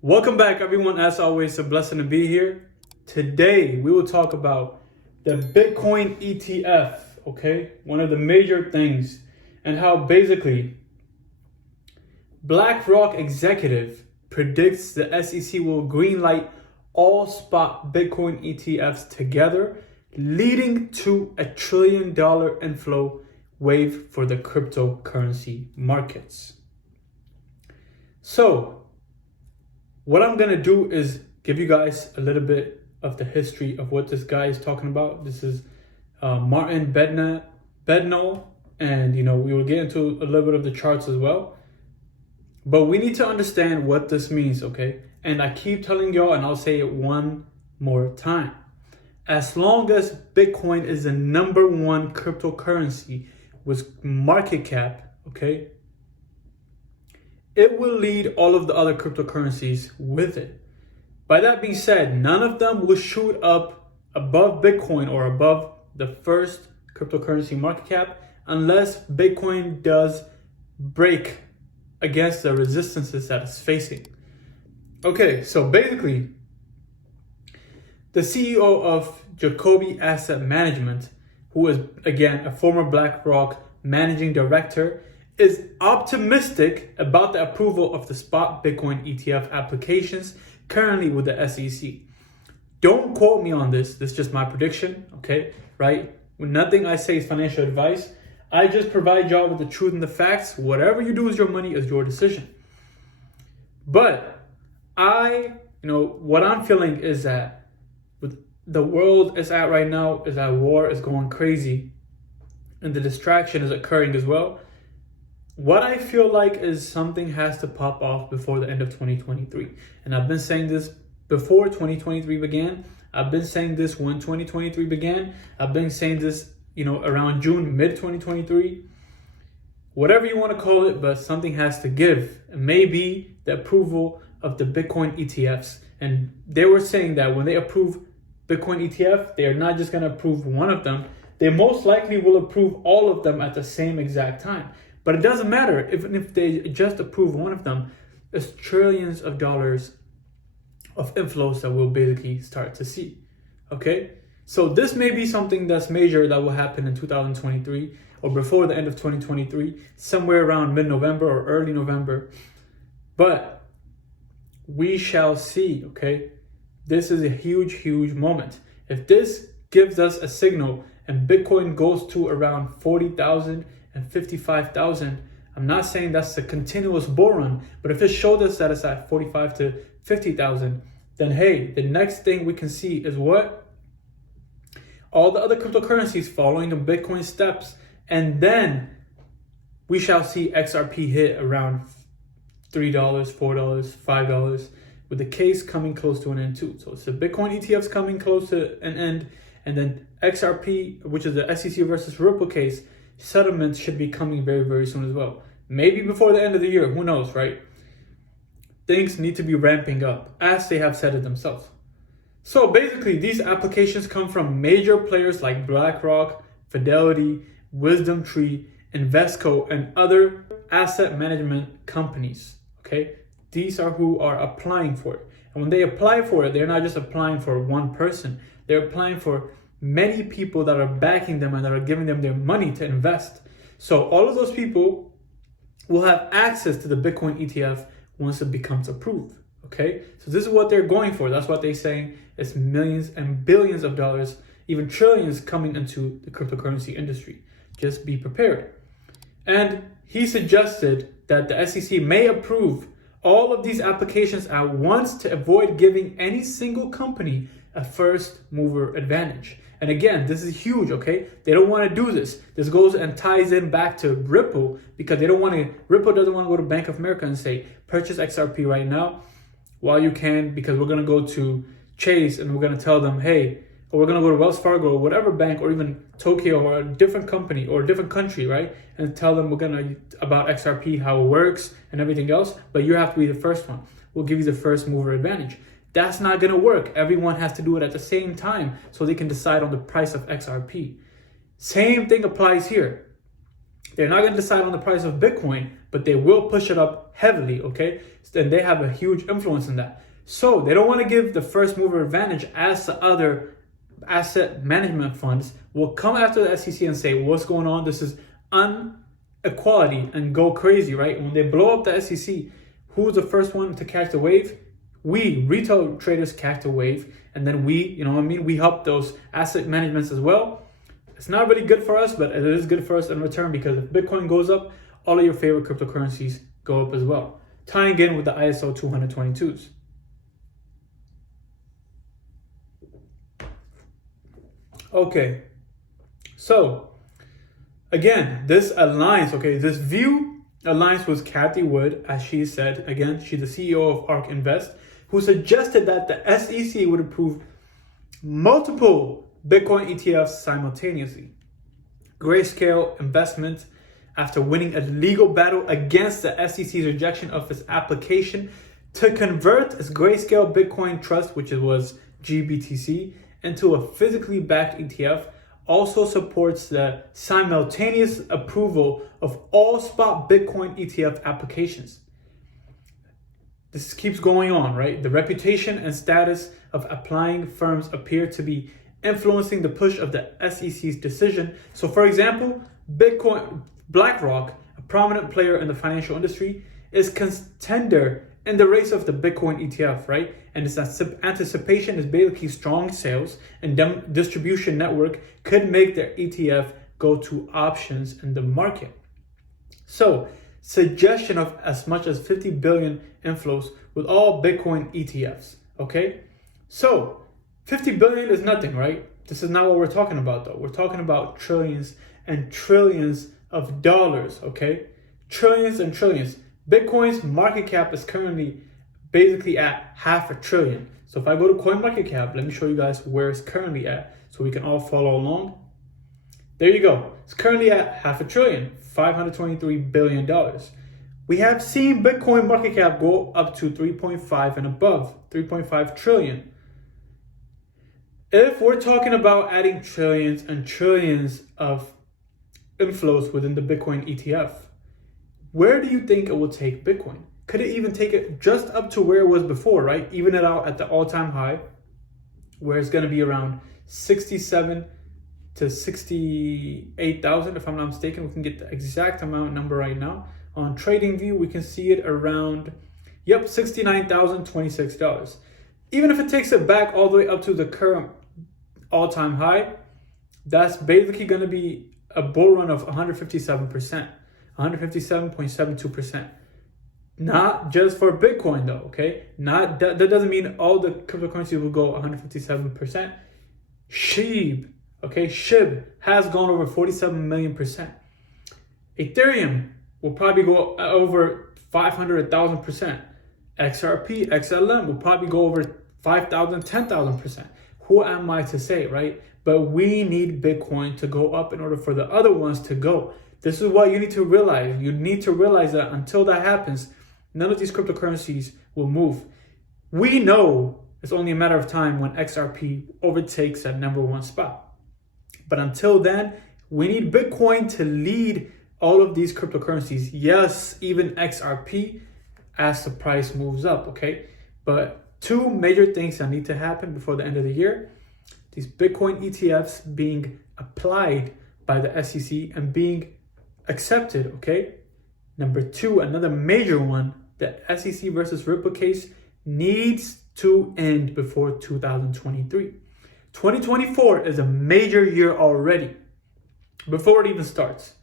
Welcome back, everyone. As always, it's a blessing to be here. Today, we will talk about the Bitcoin ETF, okay? One of the major things, and how basically BlackRock executive predicts the SEC will greenlight all spot Bitcoin ETFs together, leading to $1 trillion inflow wave for the cryptocurrency markets. So, what I'm going to do is give you guys a little bit of the history of what this guy is talking about. This is Martin Bednall, and we will get into a little bit of the charts as well. But we need to understand what this means, okay? And I keep telling y'all, and I'll say it one more time. As long as Bitcoin is the #1 cryptocurrency with market cap, okay, it will lead all of the other cryptocurrencies with it. By that being said, none of them will shoot up above Bitcoin or above the first cryptocurrency market cap unless Bitcoin does break against the resistances that it's facing. Okay, so basically, the CEO of Jacoby Asset Management, who is again a former BlackRock managing director, is optimistic about the approval of the spot Bitcoin ETF applications currently with the SEC. Don't quote me on this. This is just my prediction, okay? Right? Nothing I say is financial advice. I just provide y'all with the truth and the facts. Whatever you do with your money is your decision. But what I'm feeling is that with the world is at right now is that war is going crazy and the distraction is occurring as well. What I feel like is something has to pop off before the end of 2023. And I've been saying this before 2023 began. I've been saying this when 2023 began. I've been saying this, around June, mid-2023. Whatever you want to call it, but something has to give. It may be the approval of the Bitcoin ETFs. And they were saying that when they approve Bitcoin ETF, they are not just going to approve one of them. They most likely will approve all of them at the same exact time. But it doesn't matter, even if they just approve one of them, it's trillions of dollars of inflows that we'll basically start to see, okay? So this may be something that's major that will happen in 2023 or before the end of 2023, somewhere around mid-November or early November. But we shall see, okay? This is a huge, huge moment. If this gives us a signal and Bitcoin goes to around 40,000 and 55,000, I'm not saying that's a continuous bull run, but if it showed us that it's at 45 to 50,000, then hey, the next thing we can see is what? All the other cryptocurrencies following the Bitcoin steps, and then we shall see XRP hit around $3, $4, $5, with the case coming close to an end too. So it's the Bitcoin ETFs coming close to an end, and then XRP, which is the SEC versus Ripple case, settlements should be coming very, very soon as well. Maybe before the end of the year, who knows, right? Things need to be ramping up, as they have said it themselves. So basically, these applications come from major players like BlackRock, Fidelity, WisdomTree, Invesco, and other asset management companies, okay? These are who are applying for it. And when they apply for it, they're not just applying for one person. They're applying for many people that are backing them and that are giving them their money to invest. So all of those people will have access to the Bitcoin ETF once it becomes approved, okay? So this is what they're going for. That's what they're saying. It's millions and billions of dollars, even trillions coming into the cryptocurrency industry. Just be prepared. And he suggested that the SEC may approve all of these applications at once to avoid giving any single company a first mover advantage. And again, this is huge, okay? They don't want to do this. This goes and ties in back to Ripple because Ripple doesn't want to go to Bank of America and say, purchase XRP right now while you can, because we're going to go to Chase and we're going to tell them, hey, or we're going to go to Wells Fargo or whatever bank or even Tokyo or a different company or a different country, right? And tell them about XRP, how it works and everything else, but you have to be the first one. We'll give you the first mover advantage. That's not going to work. Everyone has to do it at the same time so they can decide on the price of XRP. Same thing applies here. They're not going to decide on the price of Bitcoin, but they will push it up heavily, okay? And they have a huge influence in that. So they don't want to give the first mover advantage, as the other asset management funds will come after the SEC and say, what's going on? This is inequality, and go crazy, right? When they blow up the SEC, who's the first one to catch the wave? We, retail traders, catch the wave, and then we help those asset managements as well. It's not really good for us, but it is good for us in return, because if Bitcoin goes up, all of your favorite cryptocurrencies go up as well. Tying in with the ISO 222s. Okay, so again, this aligns, this view aligns with Cathie Wood, as she said. Again, she's the CEO of ARK Invest, who suggested that the SEC would approve multiple Bitcoin ETFs simultaneously. Grayscale Investment, after winning a legal battle against the SEC's rejection of its application to convert its Grayscale Bitcoin Trust, which was GBTC, into a physically backed ETF, also supports the simultaneous approval of all spot Bitcoin ETF applications. This keeps going on, right? The reputation and status of applying firms appear to be influencing the push of the SEC's decision. So for example, BlackRock, a prominent player in the financial industry, is contender in the race of the Bitcoin ETF, right? And its anticipation is basically strong sales and distribution network could make their ETF go to options in the market. So suggestion of as much as 50 billion inflows with all Bitcoin ETFs, okay? So 50 billion is nothing, right? This is not what we're talking about though. We're talking about trillions and trillions of dollars, okay? Trillions and trillions. Bitcoin's market cap is currently basically at $500 billion. So if I go to CoinMarketCap, let me show you guys where it's currently at so we can all follow along. There you go. It's currently at $500 billion, $523 billion. We have seen Bitcoin market cap go up to 3.5 and above, 3.5 trillion. If we're talking about adding trillions and trillions of inflows within the Bitcoin ETF, where do you think it will take Bitcoin? Could it even take it just up to where it was before, right? Even it out at the all-time high, where it's going to be around 67 to 68,000, if I'm not mistaken. We can get the exact amount number right now. On TradingView, we can see it around, $69,026. Even if it takes it back all the way up to the current all-time high, that's basically going to be a bull run of 157%, 157.72%. Not just for Bitcoin though, okay? That doesn't mean all the cryptocurrencies will go 157%. SHIB has gone over 47 million %. Ethereum will probably go over 500,000%. XRP, XLM will probably go over 5,000, 10,000%. Who am I to say, right? But we need Bitcoin to go up in order for the other ones to go. This is what you need to realize. You need to realize that until that happens, none of these cryptocurrencies will move. We know it's only a matter of time when XRP overtakes that #1 spot. But until then, we need Bitcoin to lead all of these cryptocurrencies. Yes, even XRP as the price moves up, okay? But two major things that need to happen before the end of the year. These Bitcoin ETFs being applied by the SEC and being accepted, okay? Number two, another major one, the SEC versus Ripple case needs to end before 2023. 2024 is a major year already, before it even starts.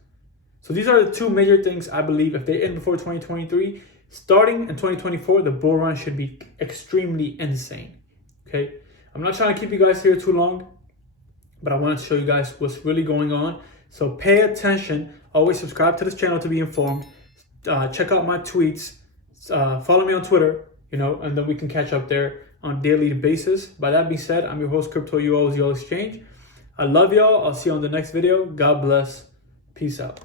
So these are the two major things I believe. If they end before 2023, starting in 2024, the bull run should be extremely insane, okay? I'm not trying to keep you guys here too long, but I wanted to show you guys what's really going on. So pay attention. Always subscribe to this channel to be informed. Check out my tweets. Follow me on Twitter, and then we can catch up there on a daily basis. By that being said, I'm your host, Crypto UO's Exchange. I love y'all. I'll see you on the next video. God bless. Peace out.